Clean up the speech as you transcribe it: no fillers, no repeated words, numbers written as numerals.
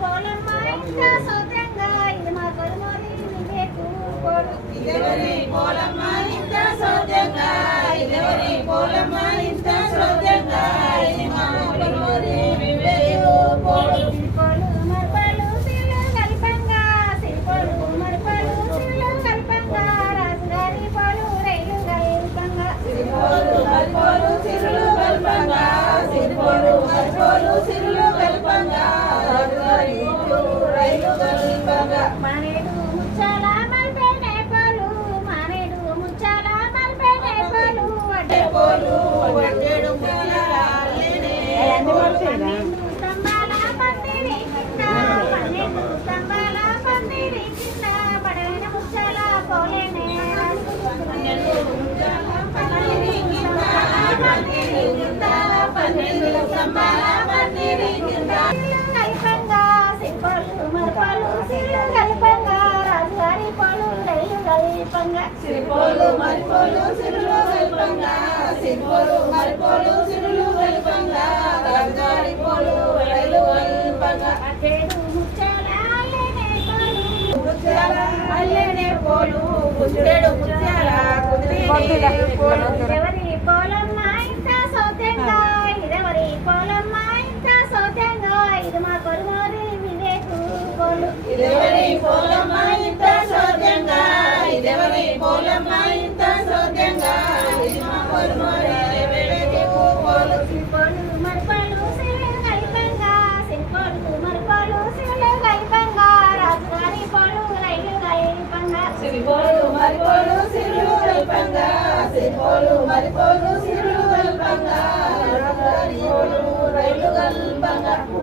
పోలమ్మ ఇంత సౌత్యంగా ఇది మా కొలుమోరి వివేకు పోలు ఇదెవరి పోలమ్మ ఇంత సౌత్యంగా ఇదెవరి పోలమ్మ ఇంత సౌత్యంగా ఇది మా కొలుమోరి వివేకు పోలు సిరిపోలు మరపలు సిరులు కల్పంగా సిరిపోలు మరపలు సిరులు కల్పంగా రాజుగారి పోలు రైలు కల్పంగా సిరిపోలు మరిపోలు సిరులు కల్పంగా సిరిపోలు మరిపోలు సిరులు కల్పంగా రాజుగారి పోలు రైలు కల్పంగా మానేడు ముచ్చాల మల్పేనే పోలు మానేడు ముచ్చాల మల్పేనే పోలు అడ్డే పోలు వడ్డేడు ముత్యాలనే పన్నెండు స్తంభాల పందిరి కింద పన్నెండు స్తంభాల పందిరి కింద పడైన ముచ్చాల పోలేనే కల్పంగా సిరిపోలు మరపాలు సిరులు కల్పంగా రాజుగారి పోలు రైలు కల్పంగా సిరిపోలు మరిపోలు సిరులు కల్పంగా సిరిపోలు మరిపోలు సిరులు కల్పంగా రాజుగారి పోలు రైలు కల్పంగా అడ్డేడు ముచ్చాల అల్లేనే పోలు ముత్యాల అల్లేనే పోలు గుండెడు ముత్యాల కుదిరేనే పోలు ఇదెవరి పోలమ్మ ఇంత సౌత్యంగా ఇదెవరి పోలమ్మ ఇంత సౌత్యంగా ఇది మా కొలుమోరి వివేకు పోలు ఇదెవరి పోలమ్మ ఇంత సౌత్యంగా ఇదెవరి పోలమ్మ ఇంత సౌత్యంగా ఇది మా కొలుమోరి వివేకు పోలు సిరిపోలు మరపాలు సిరులు కల్పంగా సిరిపోలు మరపాలు సిరులు కల్పంగా రాజుగారి పోలు రైలు కల్పంగా సిరిపోలు మరిపోలు సిరులు కల్పంగా సిరిపోలు మరిపోలు సిరులు కల్పంగా రాజుగారి పోలు రైలు కల్పంగా